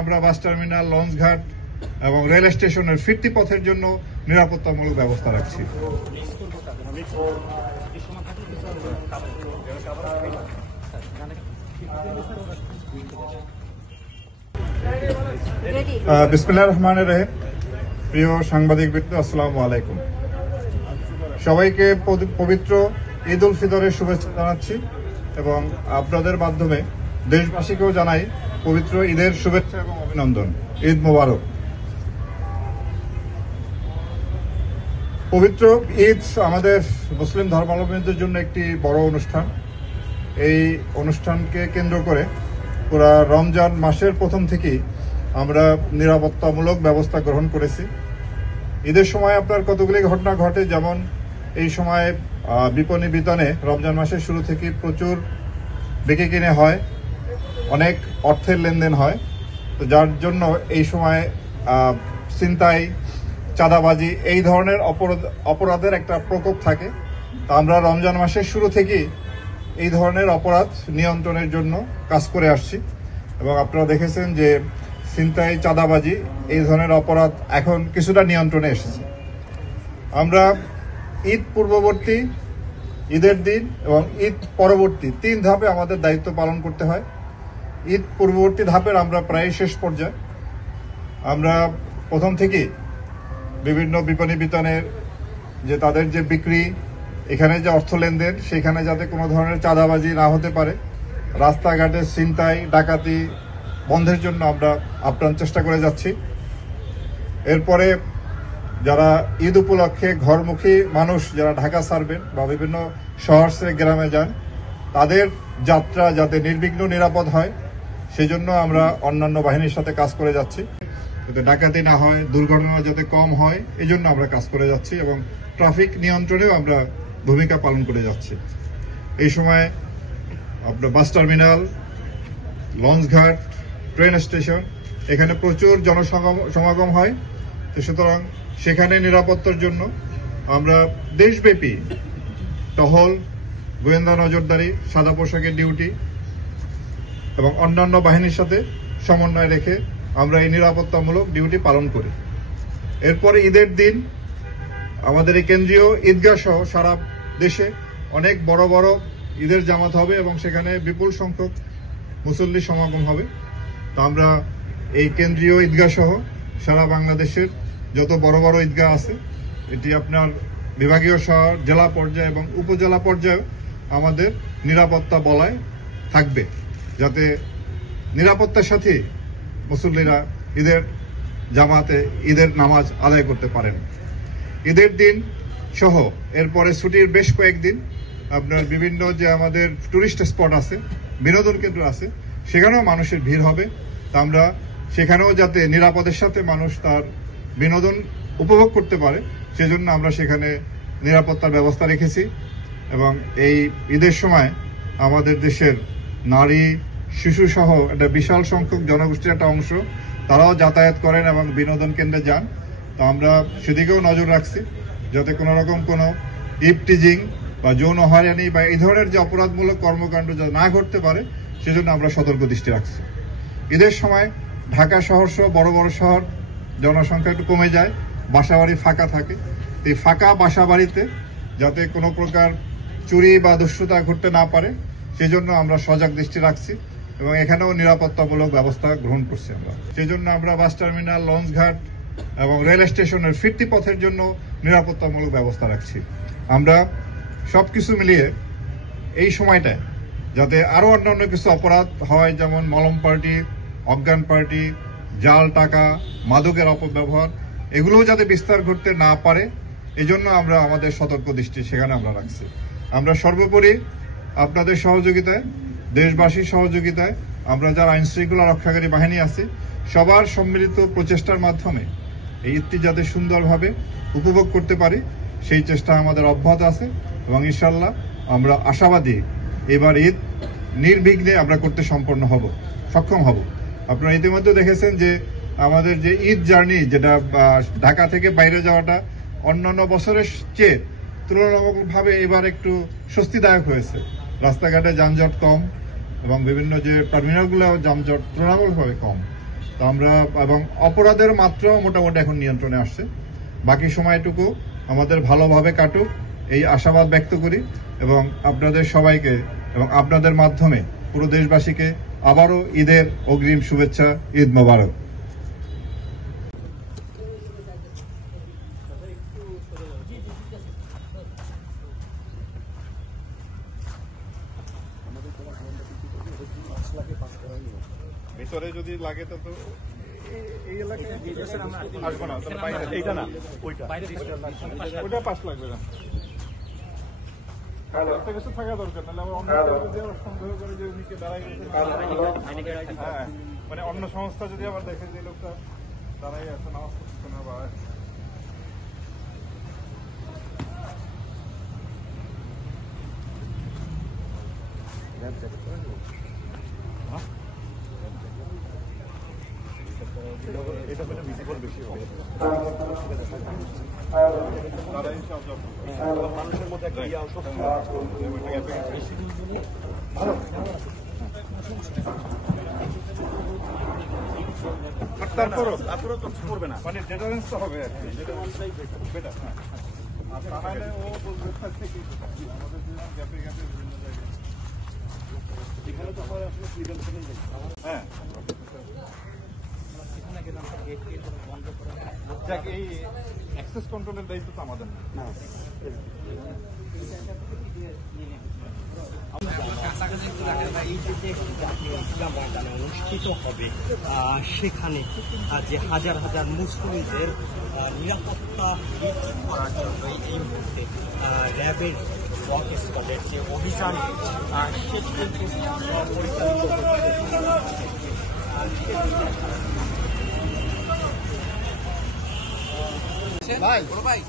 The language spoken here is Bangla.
আমরা বাস টার্মিনাল, লঞ্চঘাট এবং রেল স্টেশনের ফিরতি পথের জন্য নিরাপত্তামূলক ব্যবস্থা রাখছি। বিসমিল্লাহির রহমানির রহিম। প্রিয় সাংবাদিকবৃন্দ, আসসালামু আলাইকুম। সবাইকে পবিত্র ঈদ উল ফিতরের শুভেচ্ছা জানাচ্ছি এবং আপনাদের মাধ্যমে দেশবাসীকেও জানাই পবিত্র ঈদের শুভেচ্ছা এবং অভিনন্দন। ঈদ মোবারক। পবিত্র ঈদ আমাদের মুসলিম ধর্মাবলম্বীদের জন্য একটি বড় অনুষ্ঠান। এই অনুষ্ঠানকে কেন্দ্র করে পুরা রমজান মাসের প্রথম থেকেই আমরা নিরাপত্তামূলক ব্যবস্থা গ্রহণ করেছি। ঈদের সময় আপনার কতগুলি ঘটনা ঘটে, যেমন এই সময় বিপণী বিতানে রমজান মাসের শুরু থেকে প্রচুর বিক্রি কিনে হয়, অনেক অর্থের লেনদেন হয়। তো যার জন্য এই সময় ছিনতাই, চাঁদাবাজি এই ধরনের অপরাধের একটা প্রকোপ থাকে। তো আমরা রমজান মাসের শুরু থেকেই এই ধরনের অপরাধ নিয়ন্ত্রণের জন্য কাজ করে আসছি এবং আপনারা দেখেছেন যে ছিনতাই, চাঁদাবাজি এই ধরনের অপরাধ এখন কিছুটা নিয়ন্ত্রণে এসেছে। আমরা ঈদ পূর্ববর্তী, ঈদের দিন এবং ঈদ পরবর্তী 3 ধাপে আমাদের দায়িত্ব পালন করতে হয়। ঈদ পূর্ববর্তী ধাপের আমরা প্রায় শেষ পর্যায়ে। আমরা প্রথম থেকেই বিভিন্ন বিপণী বিতানের যে তাদের যে বিক্রি, এখানে যে অর্থ লেনদেন, সেখানে যাতে কোনো ধরনের চাঁদাবাজি না হতে পারে, রাস্তাঘাটে ছিনতাই, ডাকাতি বন্ধের জন্য আমরা আপ্রাণ চেষ্টা করে যাচ্ছি। এরপরে যারা ঈদ উপলক্ষে ঘরমুখী মানুষ যারা ঢাকা ছাড়বেন বা বিভিন্ন শহর থেকে গ্রামে যান, তাদের যাত্রা যাতে নির্বিঘ্ন নিরাপদ হয় সেজন্য আমরা অন্যান্য বাহিনীর সাথে কাজ করে যাচ্ছি, যাতে ডাকাতি না হয়, দুর্ঘটনা যাতে কম হয়, এই জন্য আমরা কাজ করে যাচ্ছি এবং ট্রাফিক নিয়ন্ত্রণেও আমরা ভূমিকা পালন করে যাচ্ছি। এই সময় আপনার বাস টার্মিনাল, লঞ্চঘাট, ট্রেন স্টেশন এখানে প্রচুর জনসমাগম হয়। তো সুতরাং সেখানে নিরাপত্তার জন্য আমরা দেশব্যাপী টহল, গোয়েন্দা নজরদারি, সাদা পোশাকের ডিউটি এবং অন্যান্য বাহিনীর সাথে সমন্বয় রেখে আমরা এই নিরাপত্তামূলক ডিউটি পালন করি। এরপরে ঈদের দিন আমাদের এই কেন্দ্রীয় ঈদগাহ সহ সারা দেশে অনেক বড় বড় ঈদের জামাত হবে এবং সেখানে বিপুল সংখ্যক মুসল্লি সমাগম হবে। তো আমরা এই কেন্দ্রীয় ঈদগাহ সহ সারা বাংলাদেশের যত বড় বড় ঈদগাহ আছে, এটি আপনার বিভাগীয় শহর, জেলা পর্যায়ে এবং উপজেলা পর্যায়ে আমাদের নিরাপত্তা বলয় থাকবে, যাতে নিরাপত্তার সাথে মুসল্লিরা ঈদের জামাতে ঈদের নামাজ আদায় করতে পারেন। ঈদের দিন সহ এরপরে ছুটির বেশ কয়েকদিন আপনার বিভিন্ন যে আমাদের টুরিস্ট স্পট আছে, বিনোদন কেন্দ্র আছে, সেখানেও মানুষের ভিড় হবে। তা আমরা সেখানেও যাতে নিরাপদের সাথে মানুষ তার বিনোদন উপভোগ করতে পারে সেজন্য আমরা সেখানে নিরাপত্তার ব্যবস্থা রেখেছি। এবং এই ঈদের সময় আমাদের দেশের নারী, শিশু সহ একটা বিশাল সংখ্যক জনগোষ্ঠীর একটা অংশ তারাও যাতায়াত করেন এবং বিনোদন কেন্দ্রে যান। তো আমরা সেদিকেও নজর রাখছি যাতে কোনো রকম কোনো ইভটিজিং বা যৌন হয়রানি বা এই ধরনের যে অপরাধমূলক কর্মকাণ্ড যাতে না ঘটতে পারে সেজন্য আমরা সতর্ক দৃষ্টি রাখছি। ঈদের সময় ঢাকা শহর সহ বড় বড় শহর জনসংখ্যা একটু কমে যায়, বাসাবাড়ি ফাঁকা থাকে। এই ফাঁকা বাসাবাড়িতে যাতে কোনো প্রকার চুরি বা দুষ্টতা ঘটতে না পারে সেজন্য আমরা সজাগ দৃষ্টি রাখছি এবং এখানেও নিরাপত্তামূলক ব্যবস্থা গ্রহণ করছি। আমরা সেজন্য আমরা বাস টার্মিনাল, লঞ্চঘাট এবং রেল স্টেশনের ফিরতি পথের জন্য নিরাপত্তামূলক ব্যবস্থা রাখছি। আমরা সবকিছু মিলিয়ে এই সময়টায় যাতে আরো অন্যান্য কিছু অপরাধ হয়, যেমন মলম পার্টি, অজ্ঞান পার্টি, জাল টাকা, মাদকের অপব্যবহার, এগুলোও যাতে বিস্তার ঘটতে না পারে এজন্য আমরা আমাদের সতর্ক দৃষ্টি সেখানে আমরা রাখছি। আমরা সর্বোপরি আপনাদের সহযোগিতায়, দেশবাসীর সহযোগিতায় আমরা যারা আইন শৃঙ্খলা রক্ষাকারী বাহিনী আছি সবার সম্মিলিত প্রচেষ্টার মাধ্যমে এই ঈদটি যাতে সুন্দরভাবে উপভোগ করতে পারি সেই চেষ্টা আমাদের অব্যাহত আছে এবং ইনশাআল্লাহ আমরা আশাবাদী এবার ঈদ নির্বিঘ্নে আমরা করতে সক্ষম হব। আপনারা ইতিমধ্যে দেখেছেন যে আমাদের যে ঈদ জার্নি, যেটা ঢাকা থেকে বাইরে যাওয়াটা অন্যান্য বছরের চেয়ে তুলনামূলকভাবে এবার একটু স্বস্তিদায়ক হয়েছে। রাস্তাঘাটে যানজট কম এবং বিভিন্ন যে টার্মিনালগুলো যানজট তুলনামূলকভাবে কম। তো আমরা এবং অপরাধের মাত্রাও মোটামুটি এখন নিয়ন্ত্রণে আসছে। বাকি সময়টুকু আমাদের ভালোভাবে কাটুক এই আশাবাদ ব্যক্ত করি এবং আপনাদের সবাইকে এবং আপনাদের মাধ্যমে পুরো দেশবাসীকে আবারও ঈদের অগ্রিম শুভেচ্ছা। ঈদ মোবারক। ভিতরে যদি লাগে তো এই এলাকায় আসবো না, এইটা না ওইটা পাশ লাগবে না। একটা কিছু থাকা দরকার, নাহলে আমার অন্য সন্দেহ করে যে উনিকে দাঁড়াই গেছে। হ্যাঁ, মানে অন্য সংস্থা যদি আবার দেখে যে লোকটা দাঁড়াই আছে নামাজ পড়ছে না বা এটা মানে ভিজিবল বেশি হবে। মানুষের মধ্যে একটা তারপরও তো করবে না, মানে ডেটারেন্স তো হবে আর কি, বেটার। আর তাহলে ও বলবে আমাদের গ্যাপে গ্যাপে বিভিন্ন জায়গায় এখানে তো আসলে হ্যাঁ এই অ্যাক্সেস কন্ট্রোলের দায়িত্ব তো আমাদের না। ময়দানে অনুষ্ঠিত হবে সেখানে যে হাজার হাজার মুসলিমদের নিরাপত্তা বৃদ্ধি করার জন্য এই মুহূর্তে র্যাবের ব্লক স্কোয়াডের যে অভিযান সেটি কিন্তু পরিচালিত হচ্ছে। ভাই